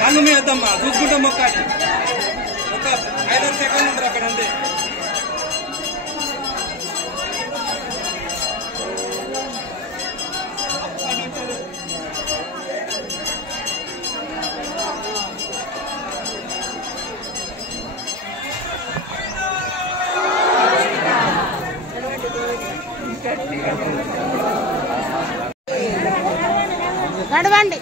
కళ్ళు మీ వద్దమ్మా చూసుకుంటాం ఒక 5-6 సెకండ్లు ఉంటారు అక్కడ అంతే. నడవండి.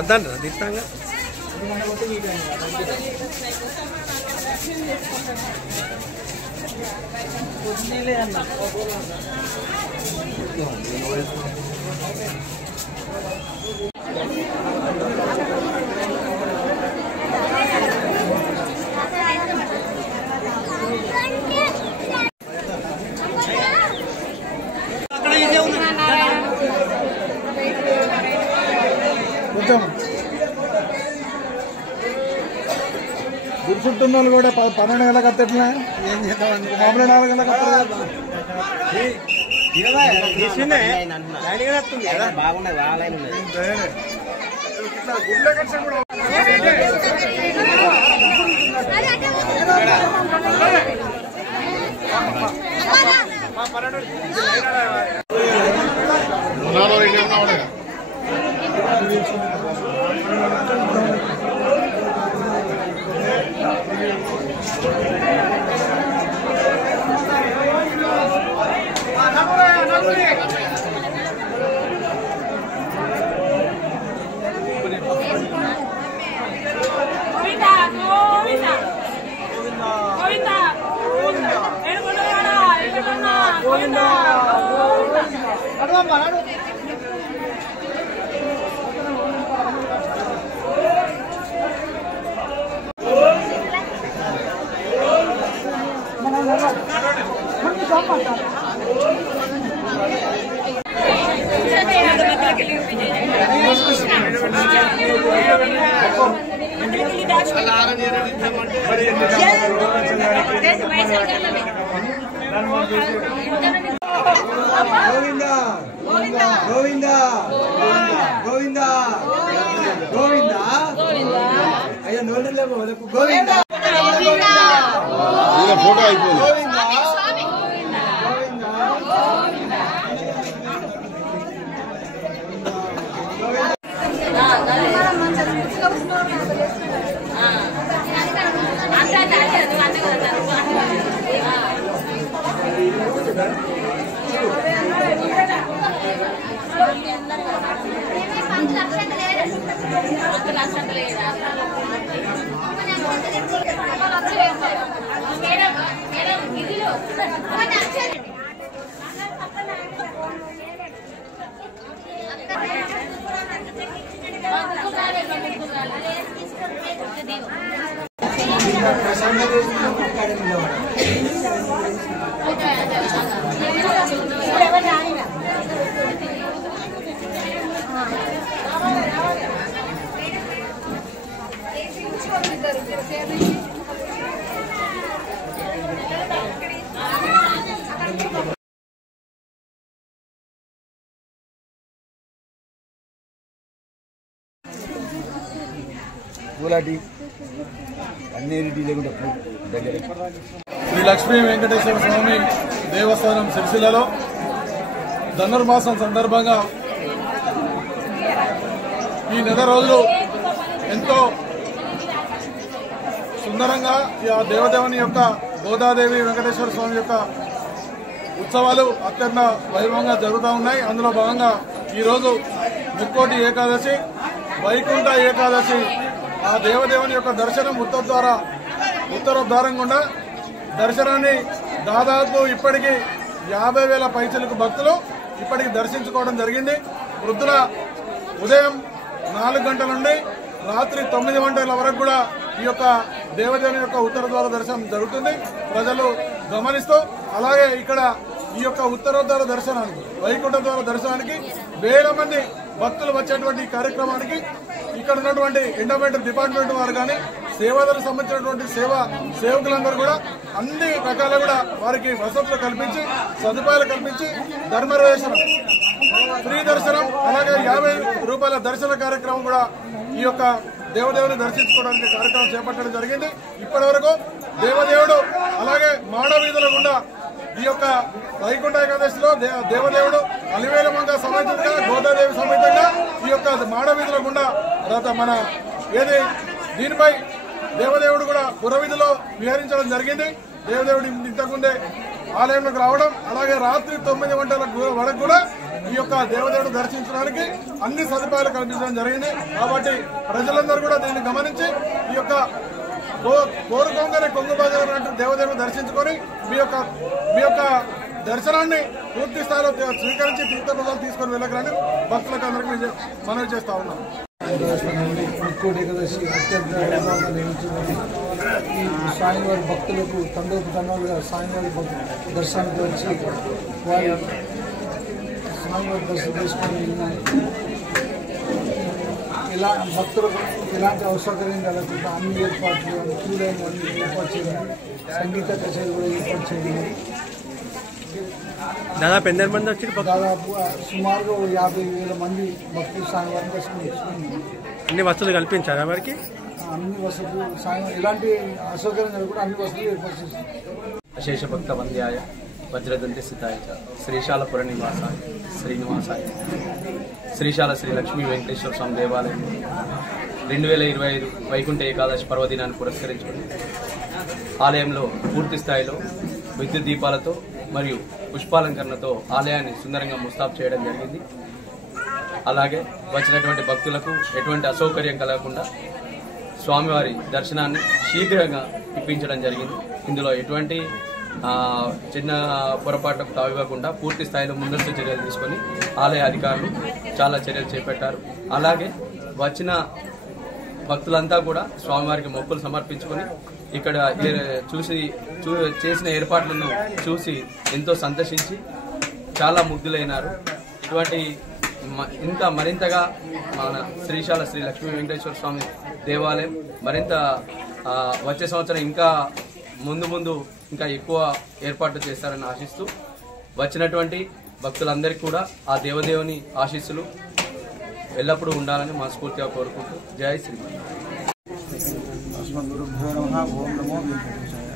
అద్దంటారా తీస్తాంగా గుర్తుంటున్న వాళ్ళు కూడా 12 గంటలకు వస్తట్లే ఏం చేద్దాం మామూలు 4 గంటలకు ఫోటో అయిపోయింది. శ్రీ లక్ష్మీ వెంకటేశ్వర స్వామి దేవస్థానం సిరిసిల్లలో ధనుర్మాసం సందర్భంగా ఈ నెల రోజులు ఎంతో సుందరంగా ఆ దేవదేవుని యొక్క గోదాదేవి వెంకటేశ్వర స్వామి యొక్క ఉత్సవాలు అత్యంత వైభవంగా జరుగుతూ ఉన్నాయి. అందులో భాగంగా ఈరోజు ముక్కోటి ఏకాదశి, వైకుంఠ ఏకాదశి. ఆ దేవదేవుని యొక్క దర్శనం ఉత్తరోద్ధారం గుండా దర్శనాన్ని దాదాపు ఇప్పటికీ 50,000 పైచలకు భక్తులు ఇప్పటికి దర్శించుకోవడం జరిగింది. వృద్ధుల ఉదయం 4 గంటల నుండి రాత్రి 9 గంటల వరకు కూడా ఈ యొక్క దేవదేవుని యొక్క ఉత్తర ద్వార దర్శనం జరుగుతుంది. ప్రజలు గమనిస్తూ అలాగే ఇక్కడ ఈ యొక్క ఉత్తరోద్ధార దర్శనానికి, వైకుంఠ ద్వార దర్శనానికి వేల మంది భక్తులు వచ్చేటువంటి కార్యక్రమానికి ఇక్కడ ఉన్నటువంటి ఎండోమెంట్ డిపార్ట్మెంట్ వారు కానీ సేవలకు సంబంధించినటువంటి సేవకులందరూ కూడా అన్ని రకాల కూడా వారికి వసతులు కల్పించి, సదుపాయాలు కల్పించి ధర్మదర్శనం, ఫ్రీ దర్శనం, అలాగే 50 రూపాయల దర్శన కార్యక్రమం కూడా ఈ యొక్క దేవదేవుని దర్శించుకోవడానికి కార్యక్రమం చేపట్టడం జరిగింది. ఇప్పటి వరకు దేవదేవుడు అలాగే మాడవీధుల గుండా ఈ యొక్క వైకుంఠ ఏకాదశిలో దేవదేవుడు అలివేలమంగ సమేతంగా, గోదాదేవి సమేతంగా ఈ యొక్క మాడవీధుల గుండా మన దీనిపై దేవదేవుడు కూడా పురవీధిలో విహరించడం జరిగింది. దేవదేవుడు ఇంతకుముందే ఆలయంలోకి రావడం, అలాగే రాత్రి 9 గంటల వరకు కూడా ఈ యొక్క దేవదేవుడు దర్శించడానికి అన్ని సదుపాయాలు కల్పించడం జరిగింది. కాబట్టి ప్రజలందరూ కూడా దీన్ని గమనించి ఈ యొక్క కోరుకోగానే కొంగుబాజారు అంటూ దేవదేవుడు దర్శించుకొని మీ యొక్క దర్శనాన్ని పూర్తి స్థాయిలో స్వీకరించి తీర్థప్రసాదాలు తీసుకొని వెళ్ళగలని భక్తులకు అందరికీ మనవి చేస్తా ఉన్నాం. ముక్కోటి ఏకాదశి అత్యంత వైభవంగా నిర్వహించుకుని ఈ స్వామివారి భక్తులకు తండోపతండాలుగా స్వామివారి దర్శనానికి వచ్చి వారి స్వామివారి దర్శనం చేసుకుని ఇలా భక్తులకు ఎలాంటి అసౌకర్యం కలగకుండా అన్ని ఏర్పాట్లు, క్యూ లైన్ అన్ని ఏర్పాటు చేయడం, సంగీత కచేరీ కూడా ఏర్పాటు చేయడం. దాదాపు ఎందరు మంది వచ్చి దాదాపుగా సుమారుగా 50,000 మంది భక్తులు స్వామివారిని దర్శనం. అన్ని వసతులు కల్పించారా వారికి? అన్ని వసతులు స్వామి ఎలాంటి అసౌకర్యం కలగకుండా అన్ని వసతులు ఏర్పాటు చేశారు. అశేష భక్త వంద్యాయ వజ్రదంతి స్థితాయ శ్రీశాలపుర నివాసాయ శ్రీనివాసాయ శ్రీశాల శ్రీ లక్ష్మీ వెంకటేశ్వర స్వామి దేవాలయం 2025 వైకుంఠ ఏకాదశి పర్వదినాన్ని పురస్కరించుకుని ఆలయంలో పూర్తి స్థాయిలో విద్యుత్ దీపాలతో మరియు పుష్పాలంకరణతో ఆలయాన్ని సుందరంగా ముస్తాబు చేయడం జరిగింది. అలాగే వచ్చినటువంటి భక్తులకు ఎటువంటి అసౌకర్యం కలగకుండా స్వామివారి దర్శనాన్ని శీఘ్రంగా ఇప్పించడం జరిగింది. ఇందులో ఎటువంటి చిన్న పొరపాట్లకు తావివ్వకుండా పూర్తి స్థాయిలో ముందస్తు చర్యలు తీసుకొని ఆలయ అధికారులు చాలా చర్యలు చేపట్టారు. అలాగే వచ్చిన భక్తులంతా కూడా స్వామివారికి మొక్కులు సమర్పించుకొని ఇక్కడ చేసిన ఏర్పాట్లను చూసి ఎంతో సంతోషించి చాలా ముగ్ధులైనారు. ఇటువంటి ఇంకా మరింతగా మన శ్రీశాల శ్రీ లక్ష్మీ వెంకటేశ్వర స్వామి దేవాలయం మరింత వచ్చే సంవత్సరం ఇంకా ముందు ఇంకా ఎక్కువ ఏర్పాట్లు చేస్తారని ఆశిస్తూ వచ్చినటువంటి భక్తులందరికీ కూడా ఆ దేవదేవుని ఆశీస్సులు ఎల్లప్పుడూ ఉండాలని మనస్ఫూర్తిగా కోరుకుంటూ జై శ్రీమన్. గురుభ్యో నమః. ఓం నమో వెంకటేశాయ.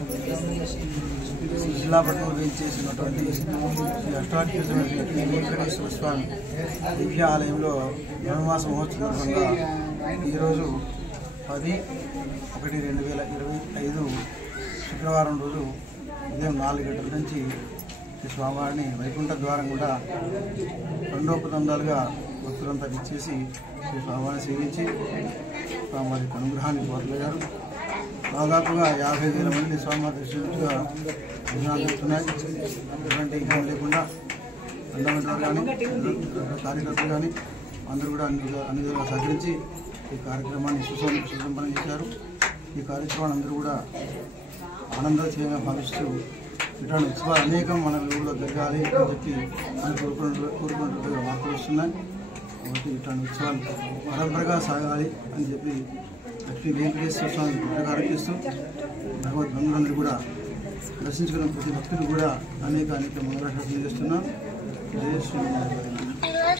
శిలాపట్నం వేయించేసినటువంటి శ్రీ అష్టాదశ వెంకటేశ్వర స్వామి దివ్య ఆలయంలో ధనుర్మాస మహోత్సవం సందర్భంగా ఈరోజు 10/1/2025 శుక్రవారం రోజు ఉదయం 4 గంటల నుంచి ఈ స్వామివారిని వైకుంఠ ద్వారం కూడా తండోపతండాలుగా భక్తులంతా ఇచ్చేసి శ్రీ స్వామివారిని సేవించి స్వామివారి అనుగ్రహాన్ని కోరలేరు. దాదాపుగా 50,000 మంది స్వామివారి దర్శించుగా భజనాలు జరుగుతున్నాయి. ఎటువంటి ఇబ్బంది లేకుండా ఎండోమెంట్ కానీ కార్యకర్తలు కానీ అందరూ కూడా అన్ని విధాలుగా సహకరించి ఈ కార్యక్రమాన్ని సుసంపన్నం చేశారు. ఈ కార్యక్రమాన్ని అందరూ కూడా ఆనందోత్సవంగా భావిస్తూ ఇట్లాంటి ఉత్సవాలు అనేకం మన ఊళ్ళో జరగాలి అని చెప్పి మనం కోరుకుంటున్నట్టుగా వార్తలు వస్తున్నాయి. కాబట్టి ఇట్లాంటి ఉత్సవాలు పరంపరగా సాగాలి అని చెప్పి లక్ష్మీ వెంకటేశ్వర స్వామి ఆరోపిస్తూ భగవద్బంధువులందరూ కూడా దర్శించుకున్న ప్రతి భక్తులు కూడా అనేక మంగళాశాసనం చేస్తున్నాం. జయ శ్రీ